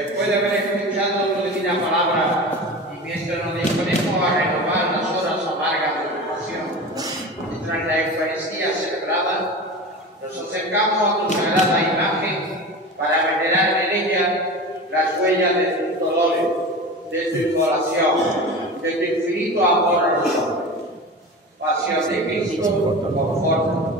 Después de haber escuchado tu divina palabra y mientras nos disponemos a renovar las horas amargas de tu pasión, tras la Eucaristía celebrada, nos acercamos a tu sagrada imagen para venerar en ella las huellas de tus dolores, de tu inmolación, de tu infinito amor a nosotros. Pasión de Cristo, conforta.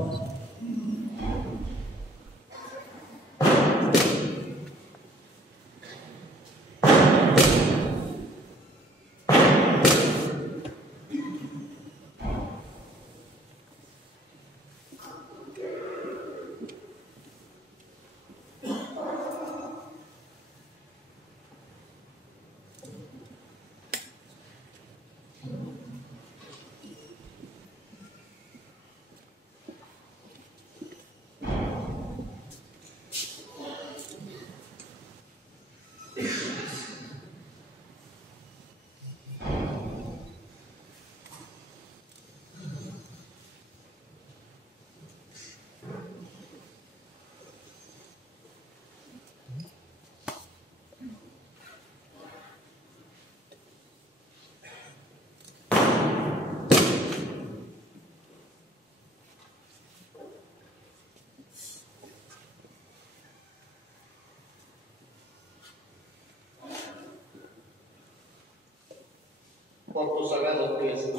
Por tus sagrados pies,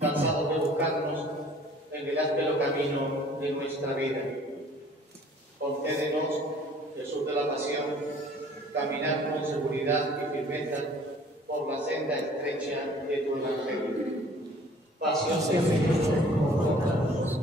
cansados de buscarnos en el áspero camino de nuestra vida. Concédenos, Jesús de la Pasión, caminar con seguridad y firmeza por la senda estrecha de tu Evangelio. Pasión de Cristo, confórtanos.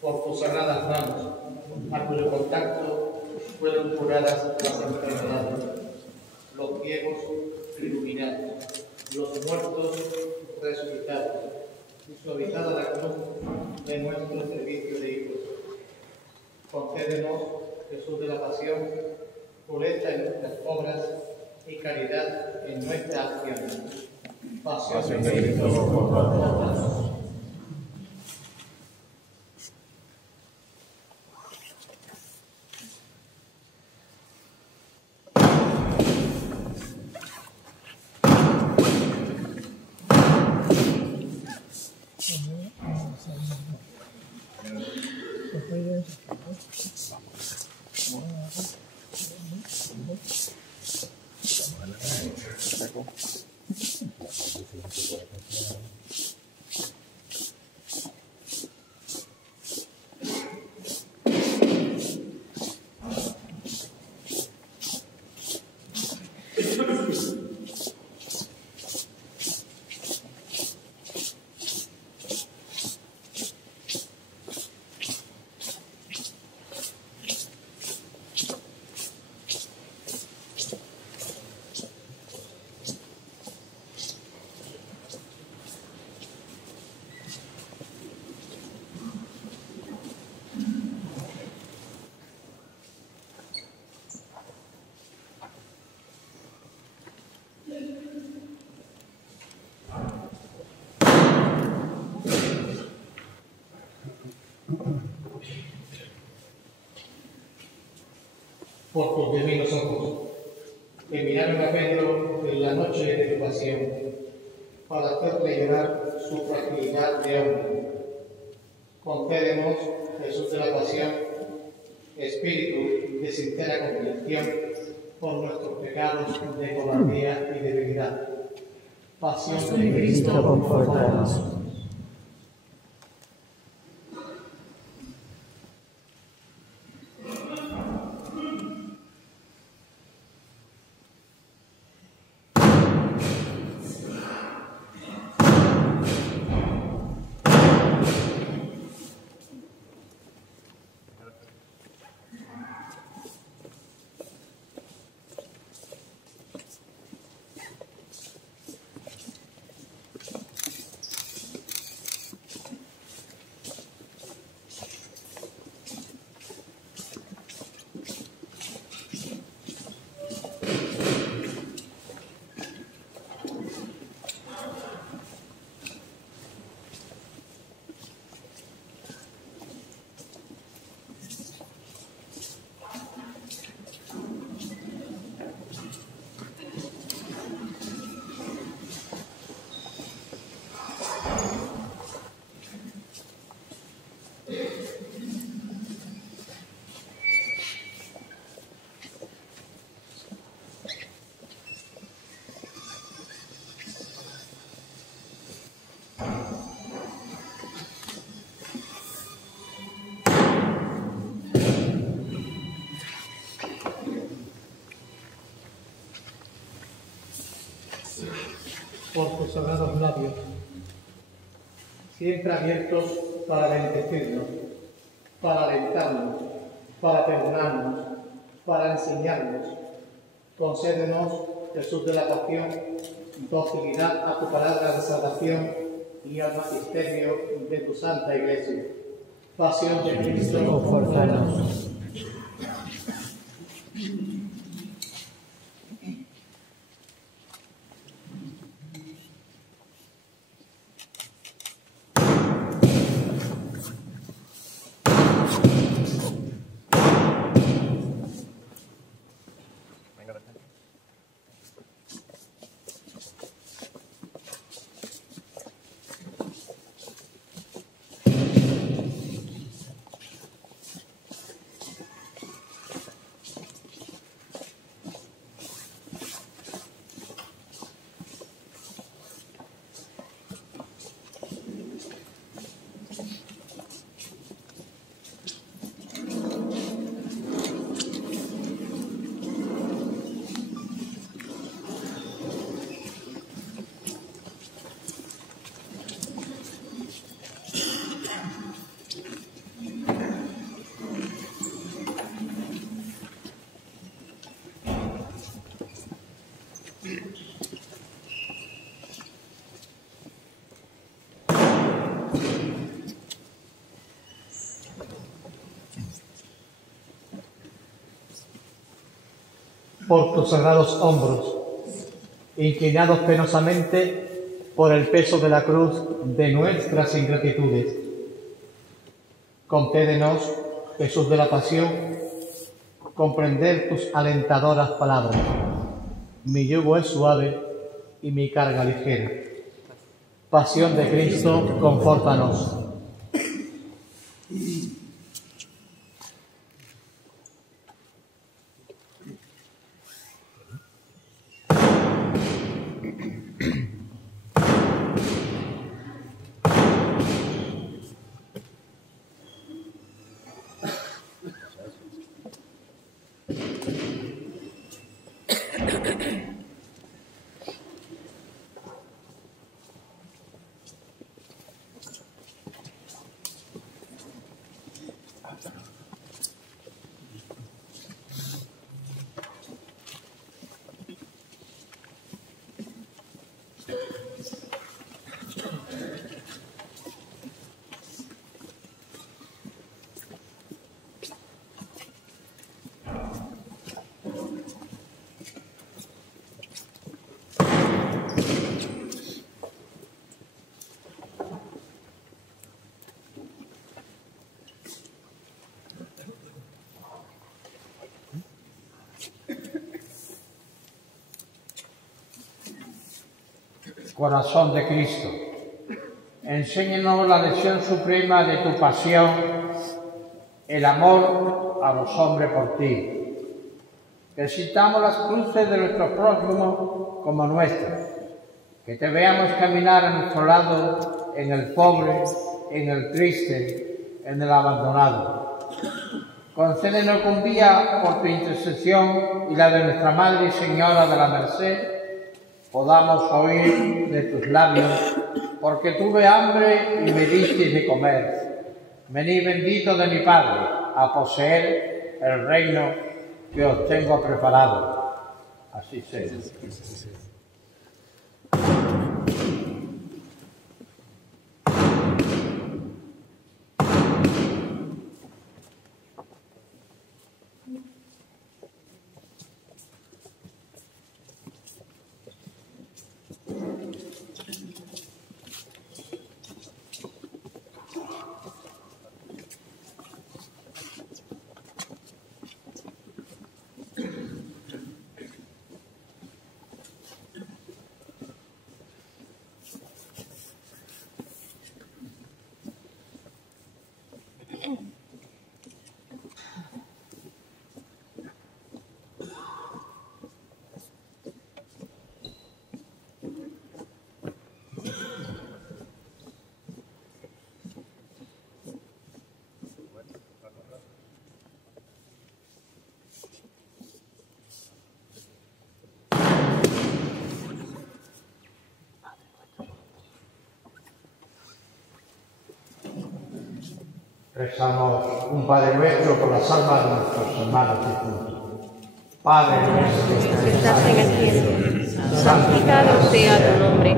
Por tus sagradas manos, a cuyo contacto fueron curadas las enfermedades, los ciegos iluminados, los muertos resucitados, y suavizada la cruz de nuestro servicio de hijos. Concédenos, Jesús de la Pasión, pureza en nuestras obras y caridad en nuestra acción. Pasión de Cristo, confórtanos. Por tus divinos ojos, que miraron a Pedro en la noche de tu pasión, para hacerle llorar su fragilidad de hombre. Concédenos, Jesús de la Pasión, espíritu de sincera convicción por nuestros pecados de cobardía y debilidad. Pasión de Cristo, confórtanos. Por tus sagrados labios, siempre abiertos para bendecirnos, para alentarnos, para perdonarnos, para enseñarnos. Concédenos, Jesús de la Pasión, docilidad a tu palabra de salvación y al magisterio de tu Santa Iglesia. Pasión de Cristo, confórtanos. Por tus sagrados hombros, inclinados penosamente por el peso de la cruz de nuestras ingratitudes. Concédenos, Jesús de la Pasión, comprender tus alentadoras palabras. Mi yugo es suave y mi carga ligera. Pasión de Cristo, confórtanos. Corazón de Cristo, Enséñanos la lección suprema de tu pasión, el amor a los hombres por ti. Que sintamos las cruces de nuestros prójimos como nuestras. Que te veamos caminar a nuestro lado en el pobre, en el triste, en el abandonado. Concédenos que un día, por tu intercesión y la de nuestra Madre y Señora de la Merced, podamos oír de tus labios: porque tuve hambre y me disteis de comer. Venid bendito de mi Padre a poseer el reino que os tengo preparado. Así sea. Rezamos un Padre Nuestro por las almas de nuestros hermanos difuntos. Padre nuestro que estás en el cielo, santificado sea tu nombre.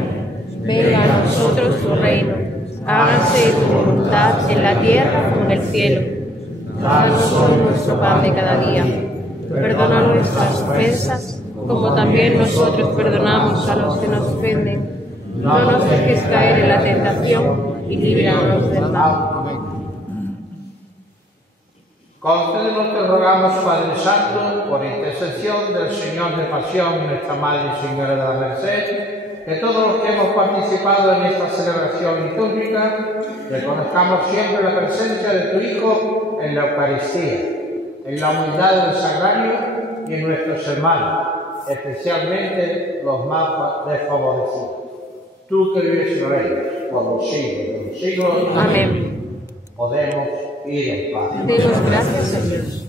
Venga a nosotros tu reino. Hágase tu voluntad en la tierra como en el cielo. Danos hoy nuestro pan de cada día. Perdona nuestras ofensas, como también nosotros perdonamos a los que nos ofenden. No nos dejes caer en la tentación y líbranos del mal. Concédenos, te rogamos, Padre Santo, por intercesión del Señor de Pasión y nuestra Madre y Señora de la Merced, que todos los que hemos participado en esta celebración litúrgica reconozcamos siempre la presencia de tu Hijo en la Eucaristía, en la humildad del Sagrario y en nuestros hermanos, especialmente los más desfavorecidos. Tú que vives y reinas por los siglos de los siglos. Amén. Podemos ir en paz. Demos gracias a Dios.